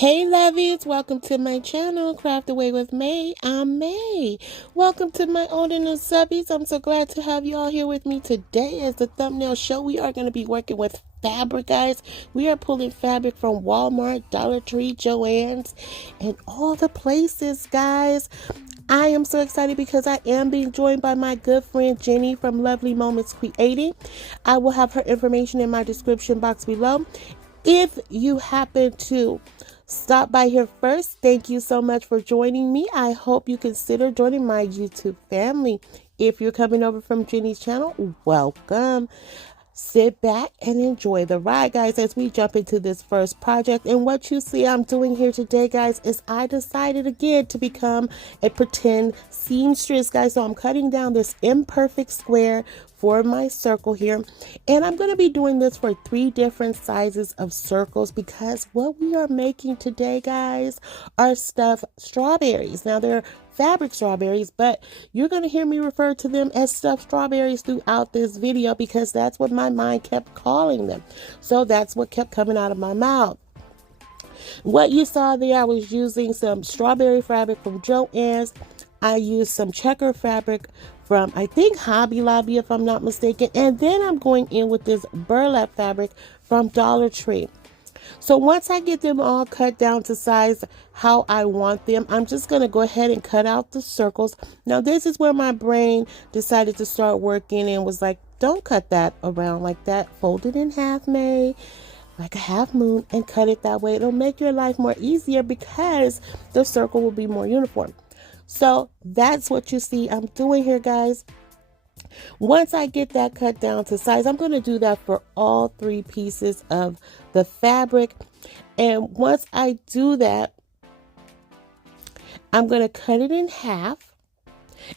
Hey lovies, welcome to my channel, Craft Away with May. I'm May. Welcome to my old and new subbies. I'm so glad to have you all here with me today. As the thumbnail show, we are going to be working with fabric, guys. We are pulling fabric from Walmart, Dollar Tree, Joann's, and all the places, guys. I am so excited because I am being joined by my good friend Jenny from Lovely Moments Creating. I will have her information in my description box below. If you happen to stop by here first, thank you so much for joining me. I hope you consider joining my YouTube family. If you're coming over from Jenny's channel, welcome. Sit back and enjoy the ride, guys, as we jump into this first project. And what you see I'm doing here today, guys, is I decided again to become a pretend seamstress, guys. So I'm cutting down this imperfect square for my circle here, and I'm going to be doing this for 3 different sizes of circles because what we are making today, guys, are stuffed strawberries. Now they're fabric strawberries, but you're going to hear me refer to them as stuffed strawberries throughout this video because that's what my mind kept calling them. So that's what kept coming out of my mouth. What you saw there, I was using some strawberry fabric from Joann's. I used some checker fabric from, I think, Hobby Lobby, if I'm not mistaken. And then I'm going in with this burlap fabric from Dollar Tree. So once I get them all cut down to size how I want them, I'm just going to go ahead and cut out the circles. Now, this is where my brain decided to start working and was like, don't cut that around like that. Fold it in half, May, like a half moon, and cut it that way. It'll make your life more easier because the circle will be more uniform. So that's what you see I'm doing here, guys. Once I get that cut down to size, I'm going to do that for all 3 pieces of the fabric. And once I do that, I'm going to cut it in half.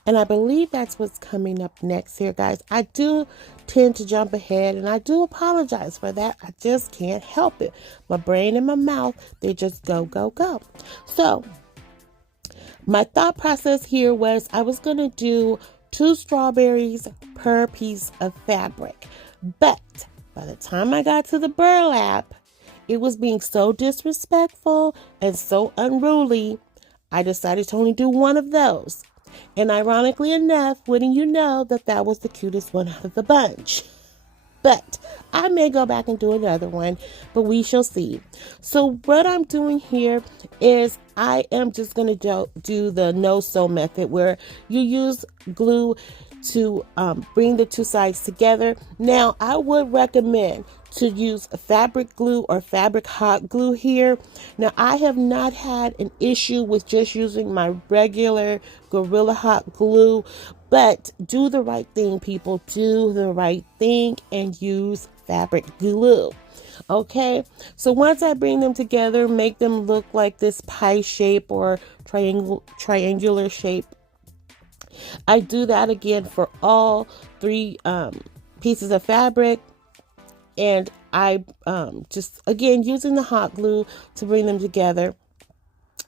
And I believe that's what's coming up next here, guys. I do tend to jump ahead, and I do apologize for that. I just can't help it. My brain and my mouth, they just go, go, go. So my thought process here was I was going to do 2 strawberries per piece of fabric. But by the time I got to the burlap, it was being so disrespectful and so unruly, I decided to only do 1 of those. And ironically enough, wouldn't you know that that was the cutest one out of the bunch. But I may go back and do another one, but we shall see. So what I'm doing here is I am just going to do the no-sew method where you use glue to bring the 2 sides together. Now, I would recommend to use fabric glue or fabric hot glue here. Now, I have not had an issue with just using my regular Gorilla Hot glue, but do the right thing, people. Do the right thing and use fabric glue. Okay, so once I bring them together, make them look like this pie shape or triangular shape. I do that again for all 3 pieces of fabric. And I just, again, using the hot glue to bring them together.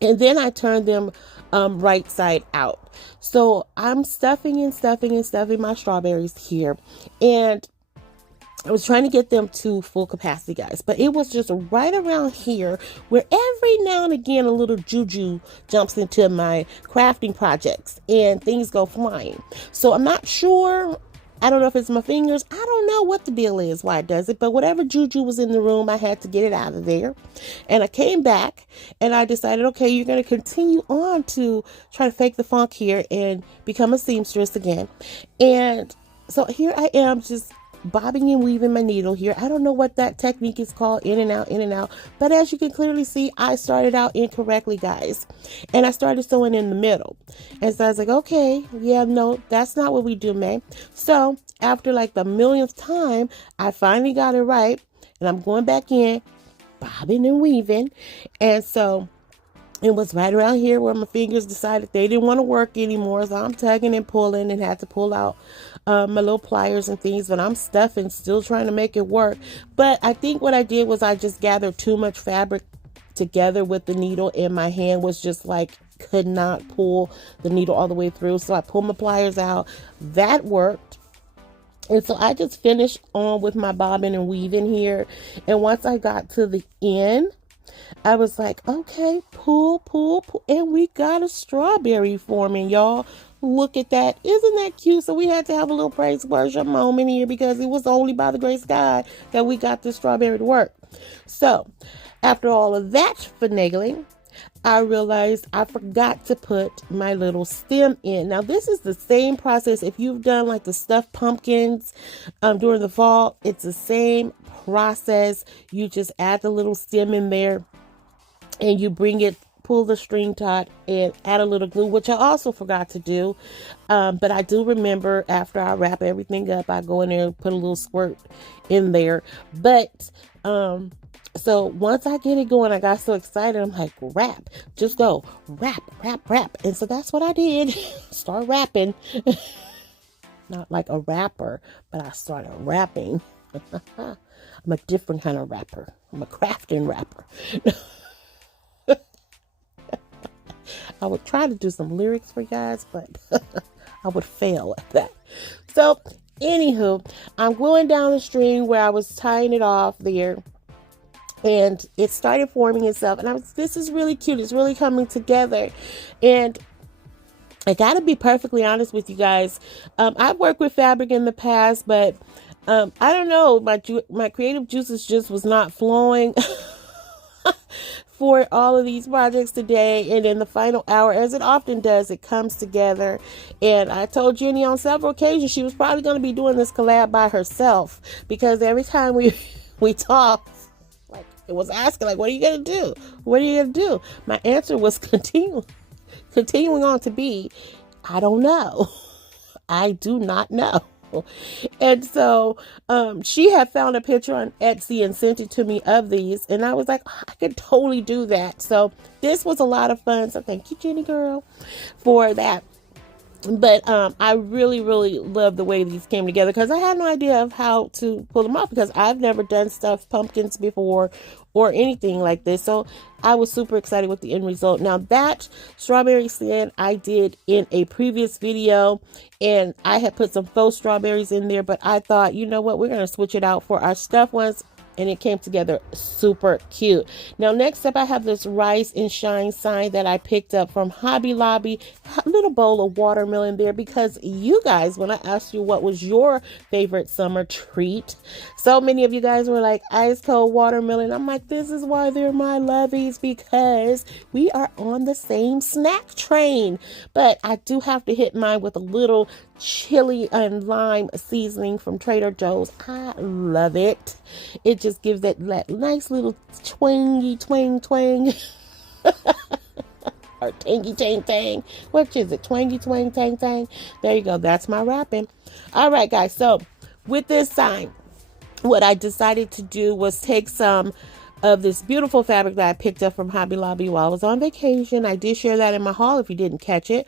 And then I turn them right side out. So I'm stuffing and stuffing and stuffing my strawberries here. And I was trying to get them to full capacity, guys. But it was just right around here where every now and again a little juju jumps into my crafting projects and things go flying. So I'm not sure. I don't know if it's my fingers. I don't know what the deal is, why it does it. But whatever juju was in the room, I had to get it out of there. And I came back and I decided, okay, you're going to continue on to try to fake the funk here and become a seamstress again. And so here I am just bobbing and weaving my needle here. I don't know what that technique is called, in and out, in and out. But as you can clearly see, I started out incorrectly, guys. And I started sewing in the middle. And so I was like, okay, yeah, no, that's not what we do, May. So after like the millionth time, I finally got it right. And I'm going back in, bobbing and weaving. And so it was right around here where my fingers decided they didn't want to work anymore. So I'm tugging and pulling and had to pull out my little pliers and things. But I'm stuffing, still trying to make it work. But I think what I did was I just gathered too much fabric together with the needle. And my hand was just like, could not pull the needle all the way through. So I pulled my pliers out. That worked. And so I just finished on with my bobbing and weaving here. And once I got to the end, I was like, okay, pull, pull, pull. And we got a strawberry forming, y'all. Look at that. Isn't that cute? So we had to have a little praise worship moment here because it was only by the grace of God that we got this strawberry to work. So after all of that finagling, I realized I forgot to put my little stem in. Now, this is the same process. If you've done like the stuffed pumpkins during the fall, it's the same process. You just add the little stem in there and you bring it, pull the string taut and add a little glue, which I also forgot to do. But I do remember after I wrap everything up, I go in there and put a little squirt in there. But, so once I get it going, I got so excited. I'm like, wrap, just go wrap, wrap, wrap. And so that's what I did. Start rapping. Not like a rapper, but I started rapping. I'm a different kind of rapper. I'm a crafting rapper. I would try to do some lyrics for you guys, but I would fail at that. So, anywho, I'm going down the string where I was tying it off there, and it started forming itself. And this is really cute. It's really coming together. And I gotta be perfectly honest with you guys. I've worked with fabric in the past, but I don't know. My creative juices just was not flowing. For all of these projects today, and in the final hour, as it often does, it comes together. And I told Jenny on several occasions she was probably going to be doing this collab by herself, because every time we talked, like, it was asking, like, what are you going to do? What are you going to do? My answer was continuing on to be, I don't know. I do not know. And so she had found a picture on Etsy and sent it to me of these, and I was like, oh, I could totally do that. So this was a lot of fun. So thank you, Jenny girl, for that. But I really, really love the way these came together, because I had no idea of how to pull them off, because I've never done stuffed pumpkins before or anything like this. So I was super excited with the end result. Now, that strawberry sand I did in a previous video, and I had put some faux strawberries in there, but I thought, you know what, we're going to switch it out for our stuffed ones. And it came together super cute. Now, next up, I have this Rise and Shine sign that I picked up from Hobby Lobby. A little bowl of watermelon there, because you guys, when I asked you what was your favorite summer treat, so many of you guys were like, ice cold watermelon. I'm like, this is why they're my lovies, because we are on the same snack train. But I do have to hit mine with a little chili and lime seasoning from Trader Joe's. I love it. It just gives that nice little twang or tangy tang tang. Which is it? Twangy twang tang tang. There you go. That's my wrapping. All right, guys. So with this sign, what I decided to do was take some of this beautiful fabric that I picked up from Hobby Lobby while I was on vacation. I did share that in my haul if you didn't catch it.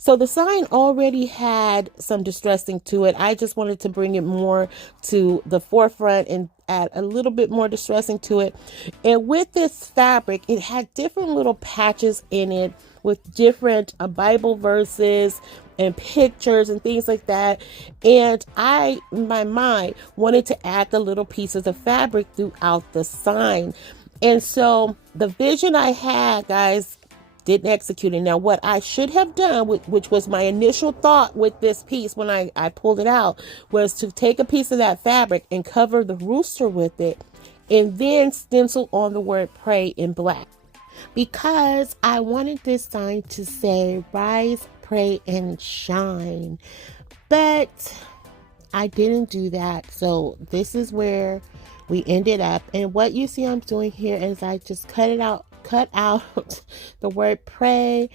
So the sign already had some distressing to it. I just wanted to bring it more to the forefront and add a little bit more distressing to it. And with this fabric, it had different little patches in it with different Bible verses and pictures and things like that. And I, in my mind, wanted to add the little pieces of fabric throughout the sign. And so the vision I had, guys, didn't execute it. Now, what I should have done, which was my initial thought with this piece when I pulled it out, was to take a piece of that fabric and cover the rooster with it, and then stencil on the word pray in black, because I wanted this sign to say rise, pray, and shine. But I didn't do that. So this is where we ended up. And what you see I'm doing here is I just cut out the word pray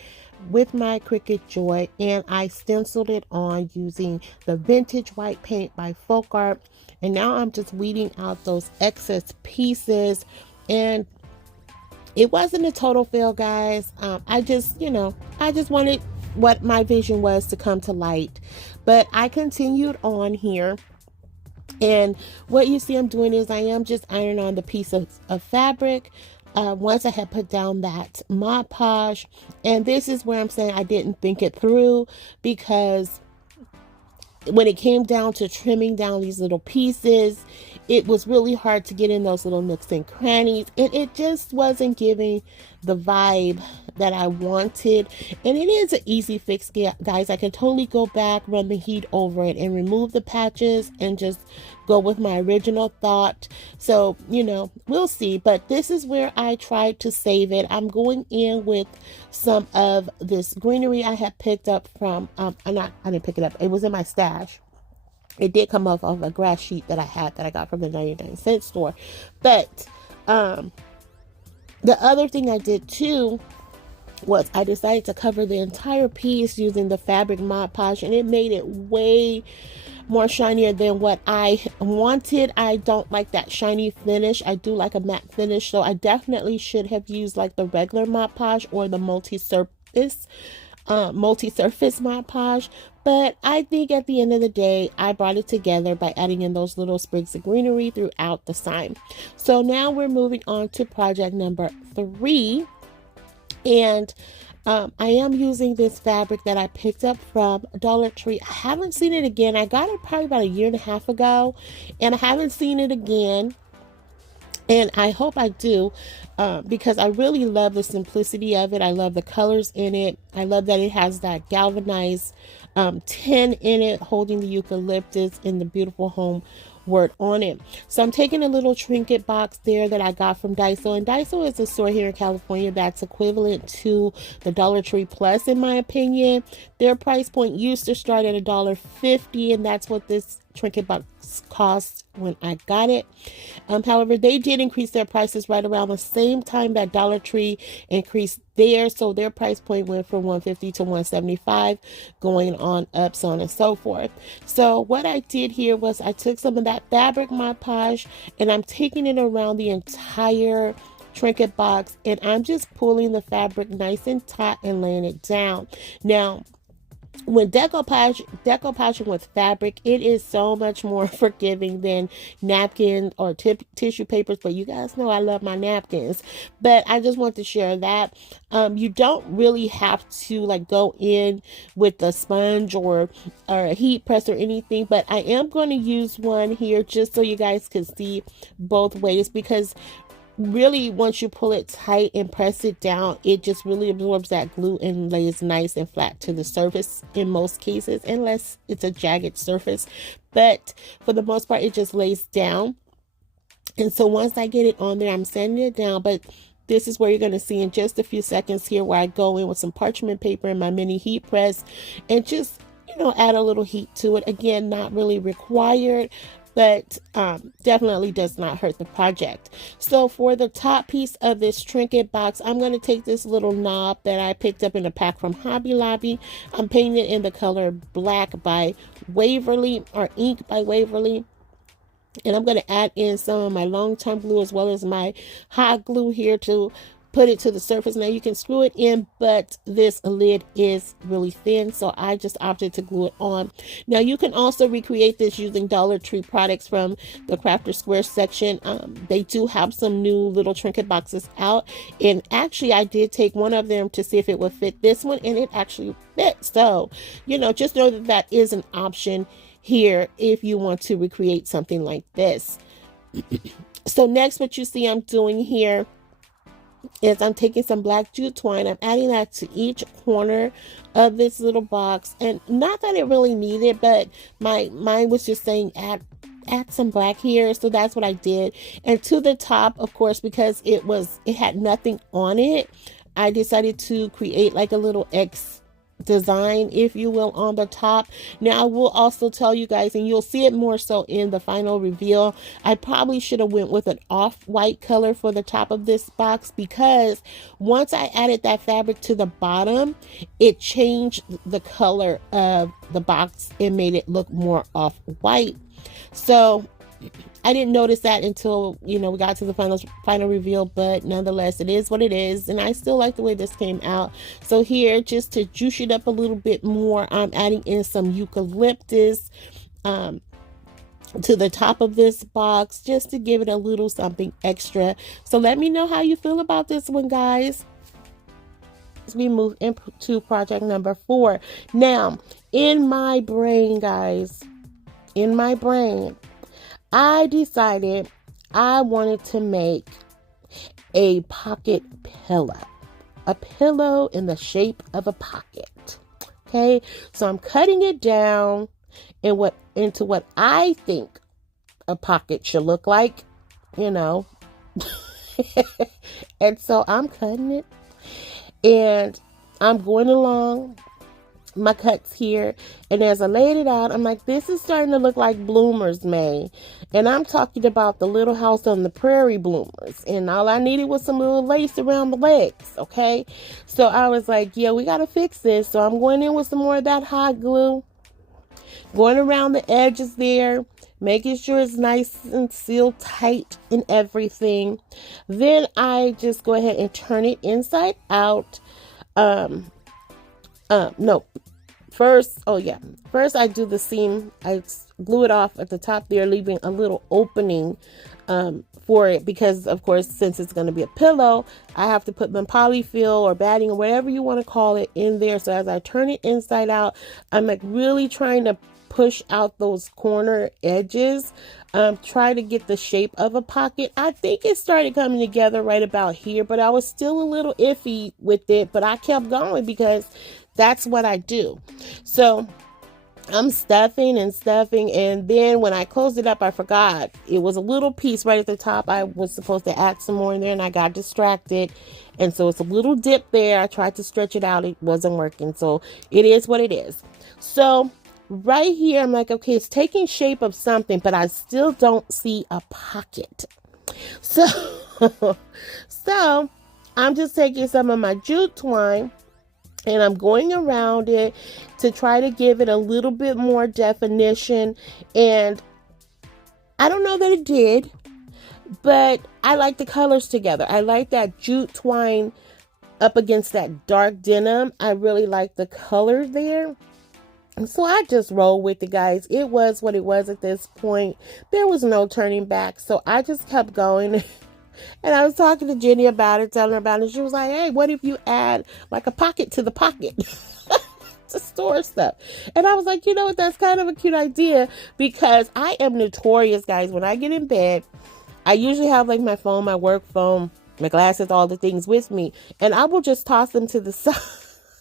with my Cricut Joy, and I stenciled it on using the vintage white paint by Folk Art. And now I'm just weeding out those excess pieces, and it wasn't a total fail, guys. I just wanted what my vision was to come to light. But I continued on here, and what you see I'm doing is I am just ironing on the piece of fabric. Once I had put down that Mod Podge, and this is where I'm saying I didn't think it through, because when it came down to trimming down these little pieces, it was really hard to get in those little nooks and crannies. It just wasn't giving the vibe that I wanted. And it is an easy fix, guys. I can totally go back, run the heat over it, and remove the patches and just go with my original thought. So, you know, we'll see. But this is where I tried to save it. I'm going in with some of this greenery I had picked up from, I didn't pick it up. It was in my stash. It did come off of a grass sheet that I had that I got from the 99-cent store. But the other thing I did too was I decided to cover the entire piece using the fabric Mod Podge, and it made it way more shinier than what I wanted. I don't like that shiny finish. I do like a matte finish, so I definitely should have used like the regular Mod Podge or the multi-surface Mod Podge. But I think at the end of the day, I brought it together by adding in those little sprigs of greenery throughout the sign. So now we're moving on to project number 3. And I am using this fabric that I picked up from Dollar Tree. I haven't seen it again. I got it probably about a year and a half ago, and I haven't seen it again. And I hope I do, because I really love the simplicity of it. I love the colors in it. I love that it has that galvanized tin in it, holding the eucalyptus and the beautiful home word on it. So I'm taking a little trinket box there that I got from Daiso, and Daiso is a store here in California that's equivalent to the Dollar Tree Plus, in my opinion. Their price point used to start at $1.50, and that's what this trinket box cost when I got it. However, they did increase their prices right around the same time that Dollar Tree increased theirs, so their price point went from $150 to $175, going on up, so on and so forth. So what I did here was I took some of that fabric Mod Podge, and I'm taking it around the entire trinket box, and I'm just pulling the fabric nice and tight and laying it down. Now, when decoupaging with fabric, it is so much more forgiving than napkins or tissue papers. But you guys know I love my napkins. But I just want to share that. You don't really have to like go in with a sponge or a heat press or anything. But I am going to use one here just so you guys can see both ways, because really once you pull it tight and press it down, it just really absorbs that glue and lays nice and flat to the surface in most cases, unless it's a jagged surface. But for the most part, it just lays down. And so once I get it on there, I'm sanding it down. But this is where you're going to see in just a few seconds here where I go in with some parchment paper and my mini heat press and just, you know, add a little heat to it. Again, not really required, but definitely does not hurt the project. So for the top piece of this trinket box, I'm going to take this little knob that I picked up in a pack from Hobby Lobby. I'm painting it in the color Black by Waverly, or Ink by Waverly. And I'm going to add in some of my long time glue as well as my hot glue here to put it to the surface. Now you can screw it in, but this lid is really thin, so I just opted to glue it on. Now you can also recreate this using Dollar Tree products from the Crafter Square section. They do have some new little trinket boxes out, and actually I did take one of them to see if it would fit this one, and it actually fit. So, you know, just know that that is an option here if you want to recreate something like this. So next, what you see I'm doing here is I'm taking some black jute twine. I'm adding that to each corner of this little box, and not that it really needed, but my mind was just saying add some black here, so that's what I did. And to the top, of course, because it had nothing on it, I decided to create like a little X design, if you will, on the top. Now I will also tell you guys, and you'll see it more so in the final reveal, I probably should have went with an off-white color for the top of this box, because once I added that fabric to the bottom, it changed the color of the box and made it look more off-white. So I didn't notice that until, you know, we got to the final reveal, but nonetheless, it is what it is, and I still like the way this came out. So here, just to juice it up a little bit more, I'm adding in some eucalyptus to the top of this box, just to give it a little something extra. So let me know how you feel about this one, guys. we move into project number 4. Now, in my brain, guys, in my brain, I decided I wanted to make a pocket pillow. A pillow in the shape of a pocket. Okay, so I'm cutting it down into what I think a pocket should look like, you know. And so I'm cutting it, and I'm going along my cuts here, and as I laid it out, I'm like, this is starting to look like bloomers, May. And I'm talking about the Little House on the Prairie bloomers, and all I needed was some little lace around the legs. Okay, so I was like, yeah, we gotta fix this. So I'm going in with some more of that hot glue, going around the edges there, making sure it's nice and sealed tight and everything. Then I just go ahead and turn it inside out. No, first I do the seam. I glue it off at the top there, leaving a little opening for it, because of course, since it's going to be a pillow, I have to put my polyfill or batting or whatever you want to call it in there. So as I turn it inside out, I'm like really trying to push out those corner edges, try to get the shape of a pocket. I think it started coming together right about here, but I was still a little iffy with it, but I kept going because that's what I do. So I'm stuffing, and then when I closed it up, I forgot it was a little piece right at the top. I was supposed to add some more in there, and I got distracted, and so it's a little dip there. I tried to stretch it out, it wasn't working, so it is what it is. So right here, I'm like, okay, it's taking shape of something, but I still don't see a pocket. So so I'm just taking some of my jute twine, and I'm going around it to try to give it a little bit more definition. And I don't know that it did, but I like the colors together. I like that jute twine up against that dark denim. I really like the color there. And so I just rolled with it, guys. It was what it was at this point. There was no turning back. So I just kept going. And I was talking to Jenny about it, telling her about it. She was like, hey, what if you add like a pocket to the pocket to store stuff? And I was like, you know what? That's kind of a cute idea, because I am notorious, guys. When I get in bed, I usually have like my phone, my work phone, my glasses, all the things with me. And I will just toss them to the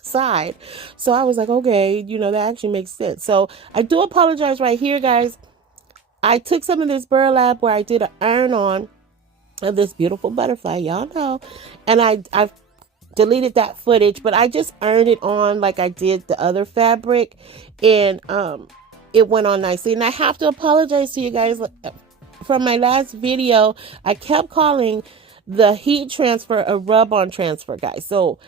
side. So I was like, okay, you know, that actually makes sense. So I do apologize right here, guys. I took some of this burlap where I did an iron on of this beautiful butterfly, y'all know, and I've deleted that footage, but I just ironed it on like I did the other fabric, and it went on nicely. And I have to apologize to you guys from my last video. I kept calling the heat transfer a rub-on transfer, guys. So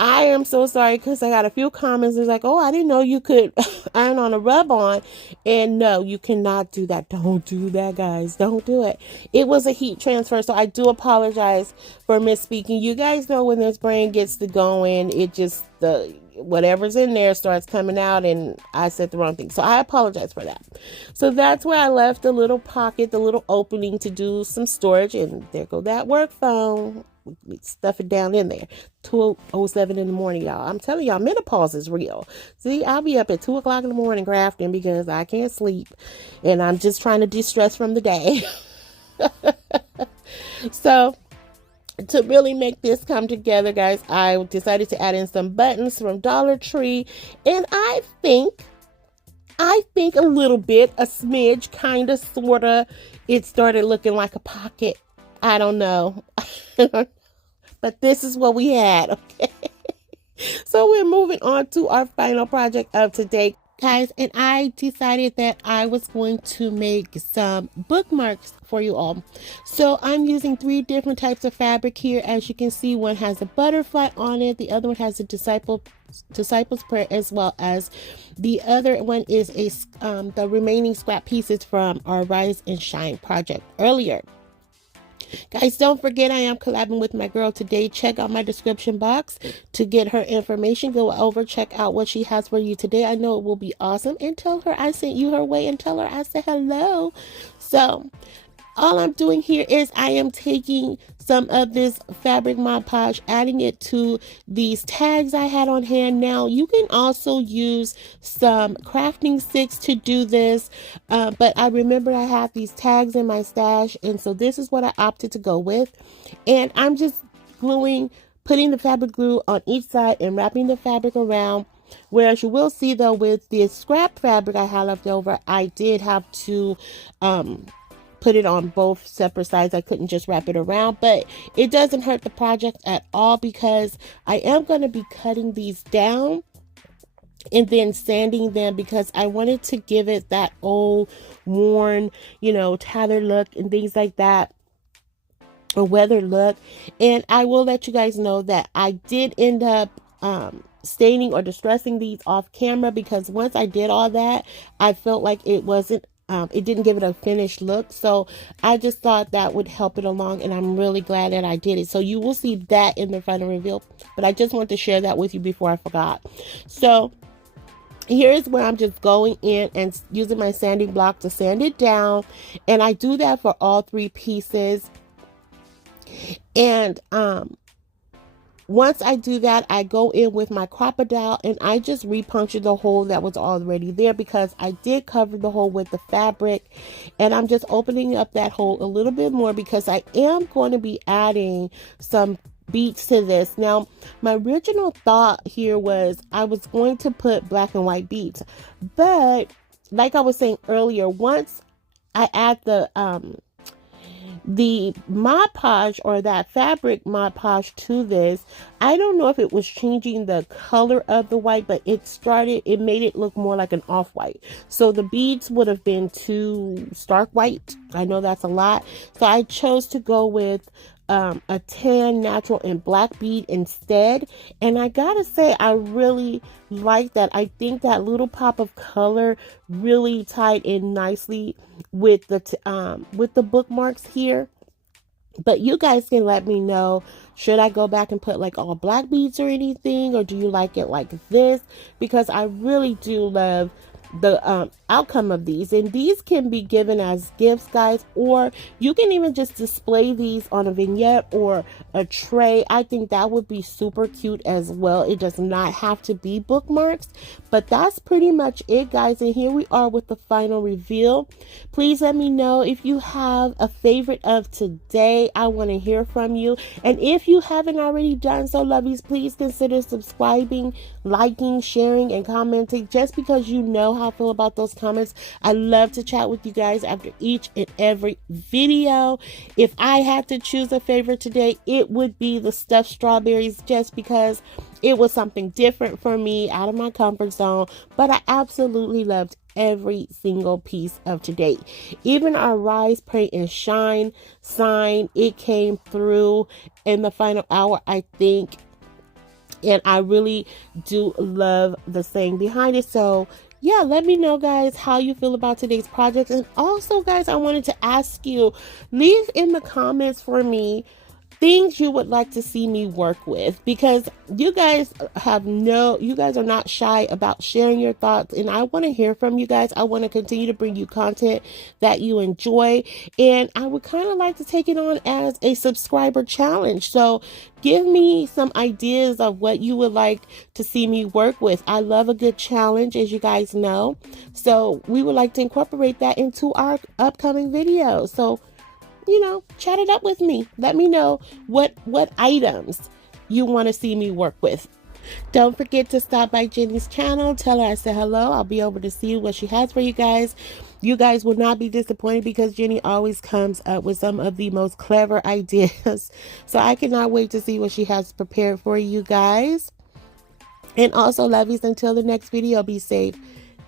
I am so sorry, because I got a few comments. It's like, oh, I didn't know you could iron on a rub-on. And no, you cannot do that. Don't do that, guys. Don't do it. It was a heat transfer, so I do apologize for misspeaking. You guys know when this brain gets to going, it just, whatever's in there starts coming out, and I said the wrong thing. So I apologize for that. So that's where I left the little pocket, the little opening to do some storage. And there go that work phone. We stuff it down in there. 2:07 in the morning, y'all. I'm telling y'all, menopause is real. See, I'll be up at 2 o'clock in the morning grafting because I can't sleep, and I'm just trying to de-stress from the day. So to really make this come together, guys, I decided to add in some buttons from Dollar Tree, and I think a little bit, a smidge, kind of, sort of, it started looking like a pocket. I don't know. But this is what we had, okay? So we're moving on to our final project of today, guys. And I decided that I was going to make some bookmarks for you all. So I'm using 3 different types of fabric here. As you can see, one has a butterfly on it. The other one has a disciple's prayer, as well as the other one is the remaining scrap pieces from our Rise and Shine project earlier. Guys, don't forget I am collabing with my girl today. Check out my description box to get her information. Go over, check out what she has for you today. I know it will be awesome. And tell her I sent you her way, and tell her I said hello. So all I'm doing here is I am taking some of this fabric Mod Podge, adding it to these tags I had on hand. Now, you can also use some crafting sticks to do this, but I remember I have these tags in my stash, and so this is what I opted to go with. And I'm just putting the fabric glue on each side and wrapping the fabric around. Whereas you will see though, with the scrap fabric I had left over, I did have to put it on both separate sides. I couldn't just wrap it around, but it doesn't hurt the project at all because I am going to be cutting these down and then sanding them because I wanted to give it that old worn, tattered look and things like that, or weathered look. And I will let you guys know that I did end up staining or distressing these off camera because once I did all that, I felt like it didn't give it a finished look. So I just thought that would help it along, and I'm really glad that I did it. So you will see that in the final reveal, but I just wanted to share that with you before I forgot. So here's where I'm just going in and using my sanding block to sand it down, and I do that for all three pieces. And once I do that, I go in with my crocodile and I just re-puncture the hole that was already there because I did cover the hole with the fabric, and I'm just opening up that hole a little bit more because I am going to be adding some beads to this. Now, my original thought here was I was going to put black and white beads, but like I was saying earlier, once I add the Mod Podge or that fabric Mod Podge to this, I don't know if it was changing the color of the white, but it made it look more like an off-white. So the beads would have been too stark white. I know that's a lot. So I chose to go with a tan, natural, and black bead instead. And I gotta say, I really like that. I think that little pop of color really tied in nicely with the bookmarks here. But you guys can let me know, should I go back and put like all black beads or anything, or do you like it like this? Because I really do love the outcome of these, and these can be given as gifts, guys, or you can even just display these on a vignette or a tray. I think that would be super cute as well. It does not have to be bookmarks, but that's pretty much it, guys. And here we are with the final reveal. Please let me know if you have a favorite of today. I want to hear from you, and if you haven't already done so, lovies, please consider subscribing, liking, sharing, and commenting, just because you know how I feel about those comments. I love to chat with you guys after each and every video. If I had to choose a favorite today, it would be the stuffed strawberries, just because it was something different for me, out of my comfort zone, but I absolutely loved every single piece of today. Even our Rise, Pray, and Shine sign, it came through in the final hour, I think, and I really do love the saying behind it. So yeah, let me know, guys, how you feel about today's project. And also, guys, I wanted to ask you, leave in the comments for me things you would like to see me work with, because you guys are not shy about sharing your thoughts, and I want to hear from you guys. I want to continue to bring you content that you enjoy, and I would kind of like to take it on as a subscriber challenge. So give me some ideas of what you would like to see me work with. I love a good challenge, as you guys know, so we would like to incorporate that into our upcoming videos. So chat it up with me. Let me know what items you want to see me work with. Don't forget to stop by Jenny's channel. Tell her I said hello. I'll be over to see what she has for you guys. You guys will not be disappointed because Jenny always comes up with some of the most clever ideas. So I cannot wait to see what she has prepared for you guys. And also, lovies, until the next video, be safe,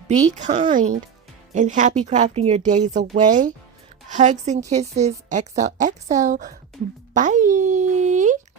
be kind, and happy crafting your days away. Hugs and kisses. XOXO. Bye.